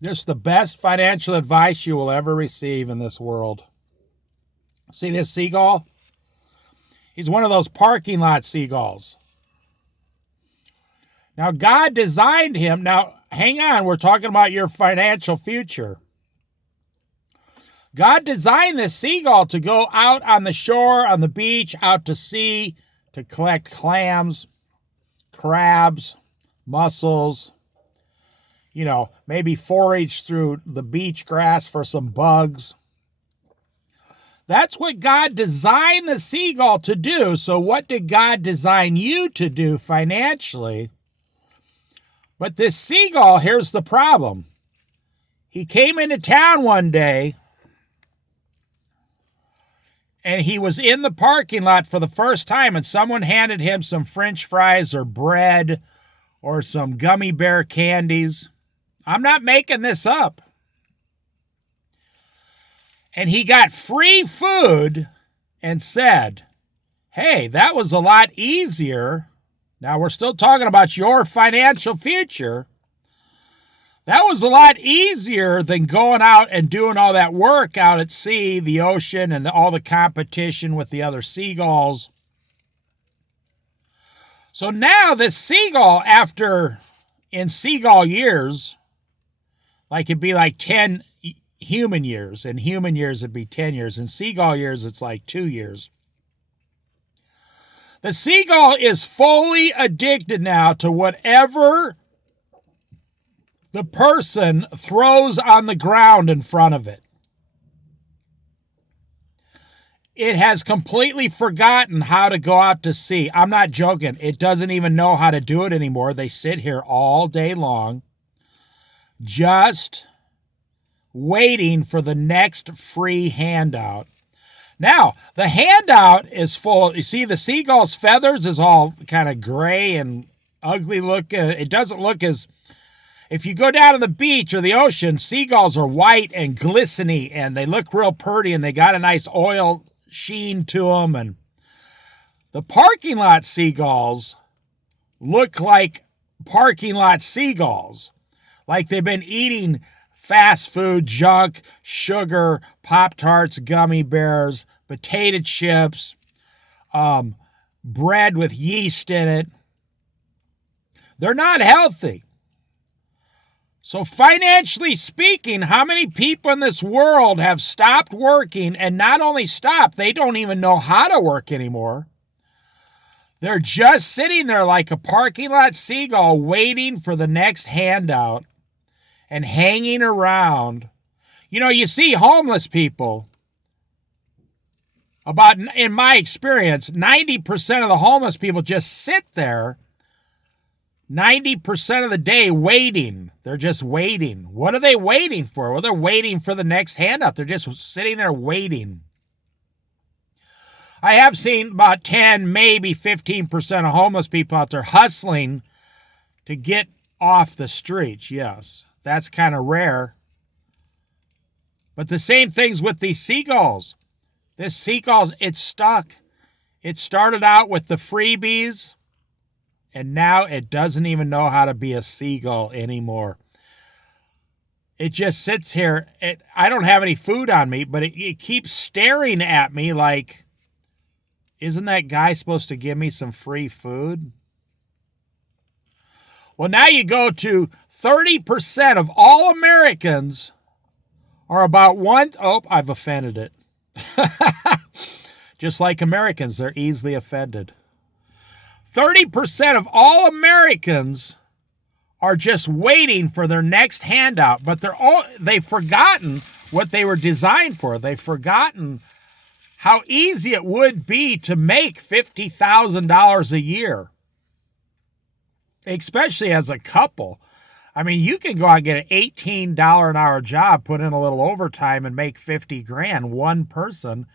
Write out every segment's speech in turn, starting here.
This is the best financial advice you will ever receive in this world. See this seagull? He's one of those parking lot seagulls. Now, God designed him. Now, hang on, we're talking about your financial future. God designed this seagull to go out on the shore, on the beach, out to sea, to collect clams, crabs, mussels, maybe forage through the beach grass for some bugs. That's what God designed the seagull to do. So what did God design you to do financially? But this seagull, here's the problem. He came into town one day and he was in the parking lot for the first time and someone handed him some French fries or bread or some gummy bear candies. I'm not making this up. And he got free food and said, hey, that was a lot easier. Now, we're still talking about your financial future. That was a lot easier than going out and doing all that work out at sea, the ocean, and all the competition with the other seagulls. So now this seagull, in seagull years, it'd be like 10 human years. In human years, it'd be 10 years. In seagull years, it's like 2 years. The seagull is fully addicted now to whatever the person throws on the ground in front of it. It has completely forgotten how to go out to sea. I'm not joking. It doesn't even know how to do it anymore. They sit here all day long just waiting for the next free handout. Now, the handout is full. You see, the seagull's feathers is all kind of gray and ugly looking. It doesn't look as... If you go down to the beach or the ocean, seagulls are white and glistening, and they look real pretty, and they got a nice oil sheen to them. And the parking lot seagulls look like parking lot seagulls, like they've been eating fast food junk, sugar, Pop-Tarts, gummy bears, potato chips, bread with yeast in it. They're not healthy. So financially speaking, how many people in this world have stopped working, and not only stopped, they don't even know how to work anymore. They're just sitting there like a parking lot seagull waiting for the next handout and hanging around. You see homeless people. In my experience, 90% of the homeless people just sit there 90% of the day waiting. They're just waiting. What are they waiting for? Well, they're waiting for the next handout. They're just sitting there waiting. I have seen about 10, maybe 15% of homeless people out there hustling to get off the streets. Yes, that's kind of rare. But the same thing's with these seagulls. This seagull, it's stuck. It started out with the freebies, and now it doesn't even know how to be a seagull anymore. It just sits here. I don't have any food on me, but it keeps staring at me like, isn't that guy supposed to give me some free food? Well, now you go to 30% of all Americans are about one... Oh, I've offended it. Just like Americans, they're easily offended. 30% of all Americans are just waiting for their next handout, but they've forgotten what they were designed for. They've forgotten how easy it would be to make $50,000 a year, especially as a couple. I mean, you can go out and get an $18 an hour job, put in a little overtime, and make 50 grand, one person,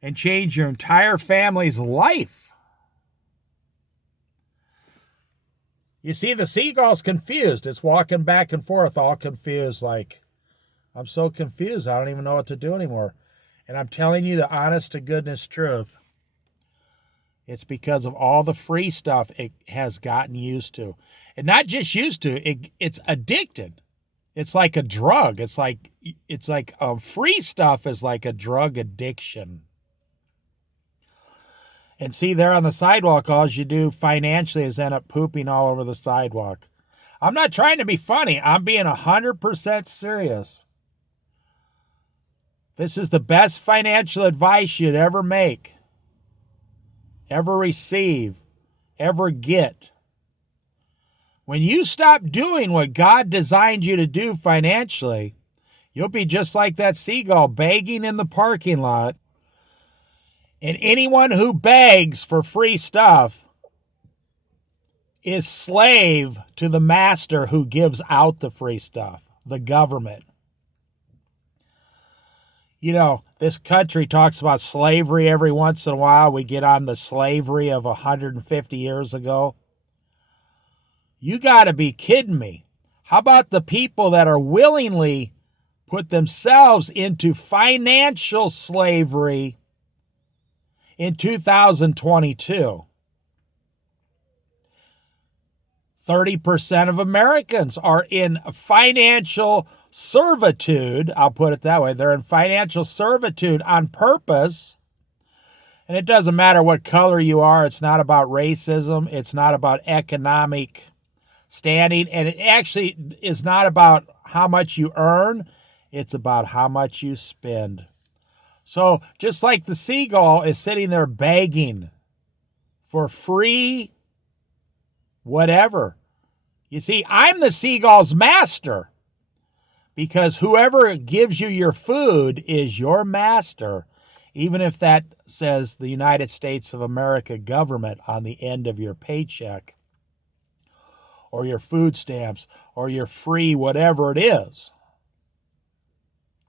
and change your entire family's life. You see, the seagull's confused. It's walking back and forth, all confused, like, I'm so confused, I don't even know what to do anymore. And I'm telling you the honest to goodness truth. It's because of all the free stuff it has gotten used to. And not just used to, it's addicted. It's like a drug. It's like free stuff is like a drug addiction. And see, there on the sidewalk, all you do financially is end up pooping all over the sidewalk. I'm not trying to be funny. I'm being 100% serious. This is the best financial advice you'd ever make, ever receive, ever get. When you stop doing what God designed you to do financially, you'll be just like that seagull begging in the parking lot. And anyone who begs for free stuff is slave to the master who gives out the free stuff, the government. You know, this country talks about slavery every once in a while. We get on the slavery of 150 years ago. You got to be kidding me. How about the people that are willingly put themselves into financial slavery in 2022? 30% of Americans are in financial servitude. I'll put it that way. They're in financial servitude on purpose. And it doesn't matter what color you are. It's not about racism. It's not about economic standing. And it actually is not about how much you earn. It's about how much you spend. So just like the seagull is sitting there begging for free whatever. You see, I'm the seagull's master, because whoever gives you your food is your master, even if that says the United States of America government on the end of your paycheck or your food stamps or your free whatever it is.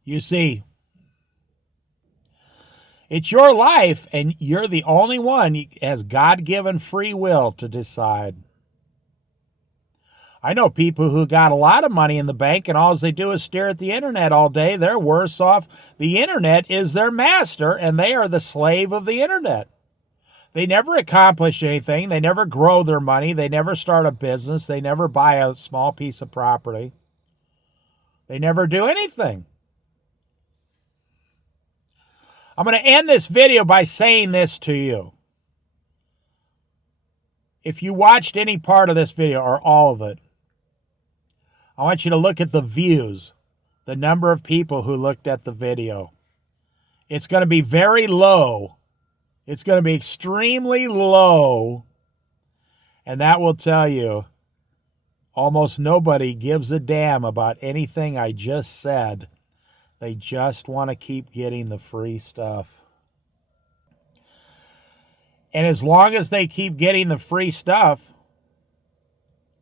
You see, it's your life, and you're the only one who has God-given free will to decide. I know people who got a lot of money in the bank and all they do is stare at the internet all day. They're worse off. The internet is their master and they are the slave of the internet. They never accomplish anything. They never grow their money. They never start a business. They never buy a small piece of property. They never do anything. I'm going to end this video by saying this to you. If you watched any part of this video or all of it, I want you to look at the views, the number of people who looked at the video. It's going to be very low. It's going to be extremely low. And that will tell you almost nobody gives a damn about anything I just said. They just want to keep getting the free stuff. And as long as they keep getting the free stuff,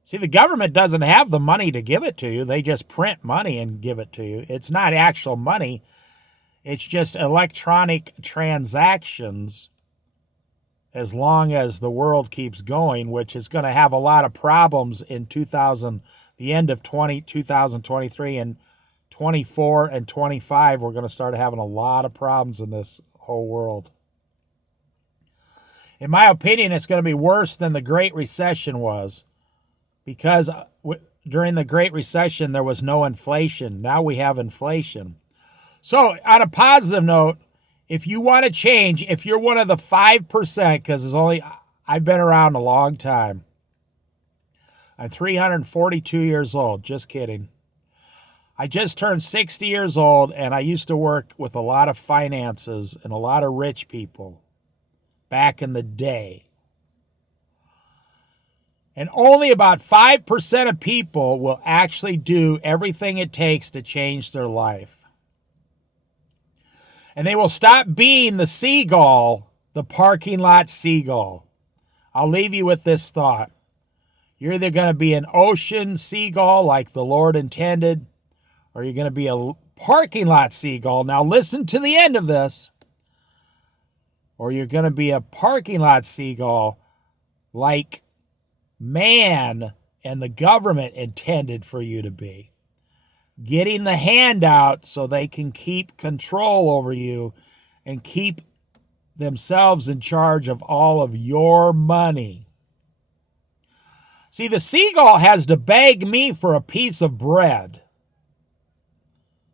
see, the government doesn't have the money to give it to you. They just print money and give it to you. It's not actual money. It's just electronic transactions as long as the world keeps going, which is going to have a lot of problems in the end of 2023 and 24 and 25. We're going to start having a lot of problems in this whole world. In my opinion, it's going to be worse than the Great Recession was, because during the Great Recession, there was no inflation. Now we have inflation. So on a positive note, if you want to change, if you're one of the 5%, because I've been around a long time. I'm 342 years old. Just kidding. I just turned 60 years old, and I used to work with a lot of finances and a lot of rich people back in the day. And only about 5% of people will actually do everything it takes to change their life. And they will stop being the seagull, the parking lot seagull. I'll leave you with this thought. You're either going to be an ocean seagull like the Lord intended, or you're going to be a parking lot seagull. Now listen to the end of this. Or you're going to be a parking lot seagull like man and the government intended for you to be. Getting the handout so they can keep control over you and keep themselves in charge of all of your money. See, the seagull has to beg me for a piece of bread.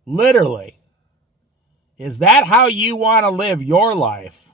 Literally. Is that how you want to live your life?